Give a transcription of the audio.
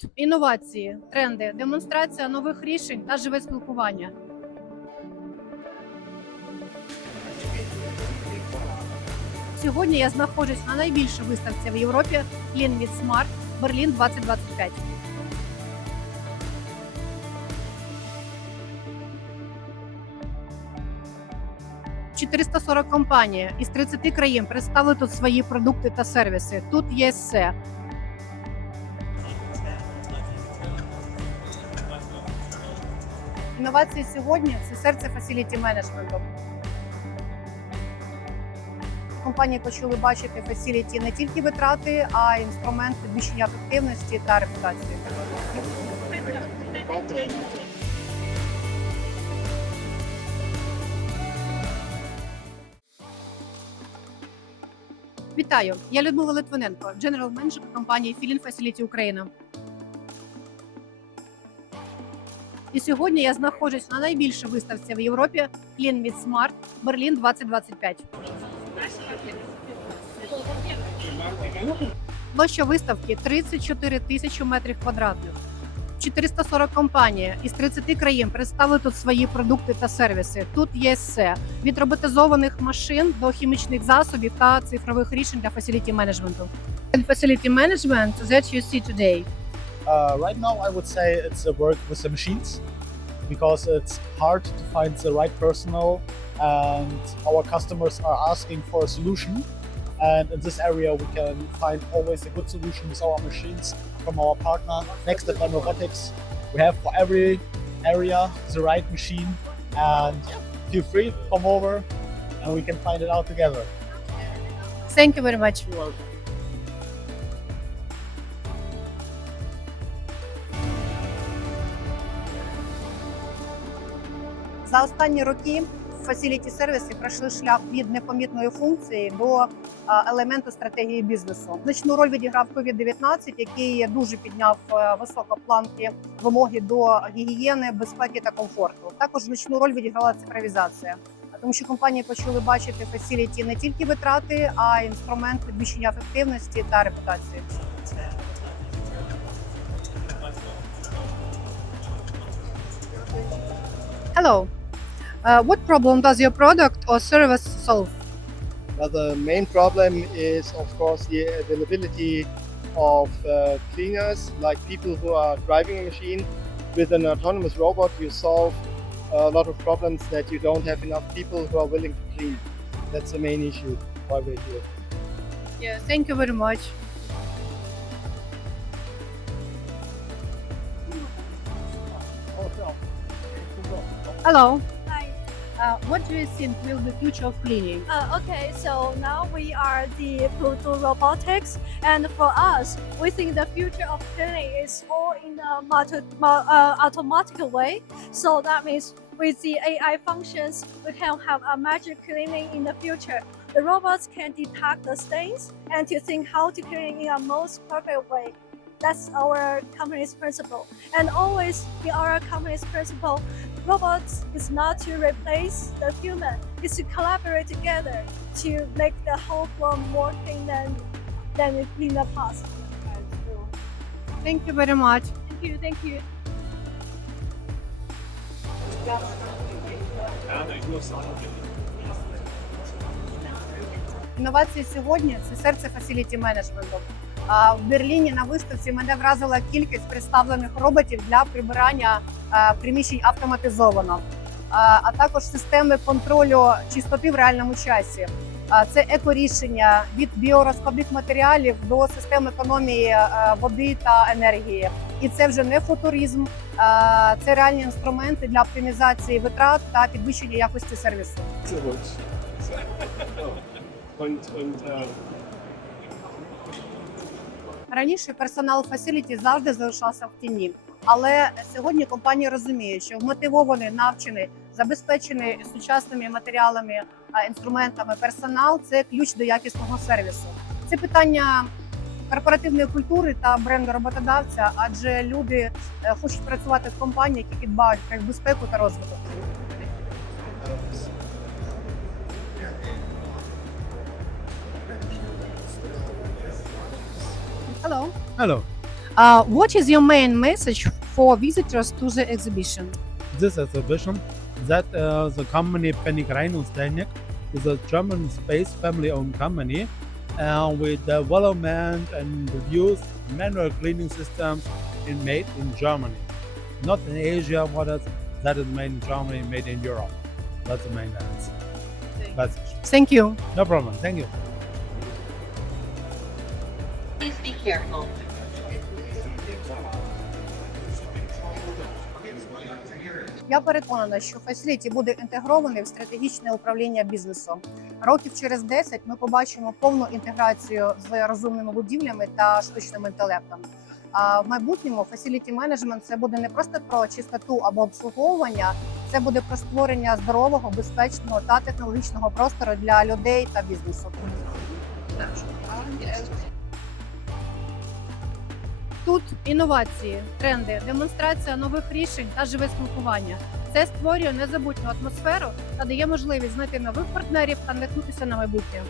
Тут інновації, тренди, демонстрація нових рішень та живе спілкування. Сьогодні я знаходжусь на найбільшій виставці в Європі with Smart Берлін 2025. «440 компаній із 30 країн представили тут свої продукти та сервіси. Тут є все. Інновації сьогодні це серце фасіліті менеджменту. Компанії почали бачити фасіліті не тільки витрати, а й інструмент підвищення ефективності та репутації. Вітаю! Я Людмила Литвиненко, дженерал менеджер компанії Філін Facility Україна. І сьогодні я знаходжусь на найбільшій виставці в Європі Clean with Smart Берлін 2025. Площа виставки 34 тисячі метрів квадратних. 440 компаній із 30 країн представили тут свої продукти та сервіси. Тут є все від роботизованих машин до хімічних засобів та цифрових рішень для фасиліті менеджменту. Facility management that you see today. Uh, right now, I would say it's a work with the machines because it's hard to find the right personnel, and our customers are asking for a solution. And in this area, we can find always a good solution with our machines from our partner, Next Step Robotics. We have for every area the right machine, and feel free to come over, and we can find it out together. Thank you very much. You're welcome. За останні роки фасіліті сервіси пройшли шлях від непомітної функції до елементу стратегії бізнесу. Значну роль відіграв COVID-19, який дуже підняв е, високо планки вимоги до гігієни, безпеки та комфорту. Також значну роль відіграла цифровізація. Тому що компанії почали бачити фасіліті не тільки витрати, а й інструмент підвищення ефективності та репутації. Hello. Uh, what problem does your product or service solve? But the main problem is, of course, the availability of uh, cleaners, like people who are driving a machine. With an autonomous robot, you solve a lot of problems that you don't have enough people who are willing to clean. That's the main issue why we're here. Yeah, thank you very much. Hello. Uh, what do you think will be future of cleaning? Uh, okay, so now we are the Pluto Robotics, and for us, we think the future of cleaning is all in a uh, automatic way. So that means with the AI functions, we can have a magic cleaning in the future. The robots can detect the stains and to think how to clean in a most perfect way. That's our company's principle. And always in our company's principle, robots is not to replace the human, it's to collaborate together to make the whole floor more clean than than in the past. Thank you very much. Thank you, thank you. Інновації сьогодні це серце фасіліті менеджменту. В Берліні на виставці мене вразила кількість представлених роботів для прибирання е, приміщень автоматизовано, А- також системи контролю чистоти в реальному часі. Це екорішення від біорозкладних матеріалів до систем економії е, води та енергії. І це вже не футуризм, це реальні інструменти для оптимізації витрат та підвищення якості сервісу. Раніше персонал фасиліті завжди залишався в тіні, але сьогодні компанії розуміють, що вмотивований, навчений, забезпечений сучасними матеріалами, інструментами персонал це ключ до якісного сервісу. Це питання корпоративної культури та бренду роботодавця, адже люди е, хочуть працювати в компанії, які дбають про безпеку та розвиток. Hello. Uh, what is your main message for visitors to the exhibition? this exhibition that uh, the company Penny Reinungstechnik is a German space family-owned company uh, with development and use manual cleaning systems in made in Germany, not in Asia. What is that is made in Germany, made in Europe. That's the main answer. Message. Thank you. No problem. Thank you. Careful. Я переконана, що Facility буде інтегрований в стратегічне управління бізнесом. Років через 10 ми побачимо повну інтеграцію з розумними будівлями та штучним інтелектом. А в майбутньому Facility Management – це буде не просто про чистоту або обслуговування, це буде про створення здорового, безпечного та технологічного простору для людей та бізнесу. Тут інновації, тренди, демонстрація нових рішень та живе спілкування. Це створює незабутню атмосферу та дає можливість знайти нових партнерів та наткнутися на майбутнє.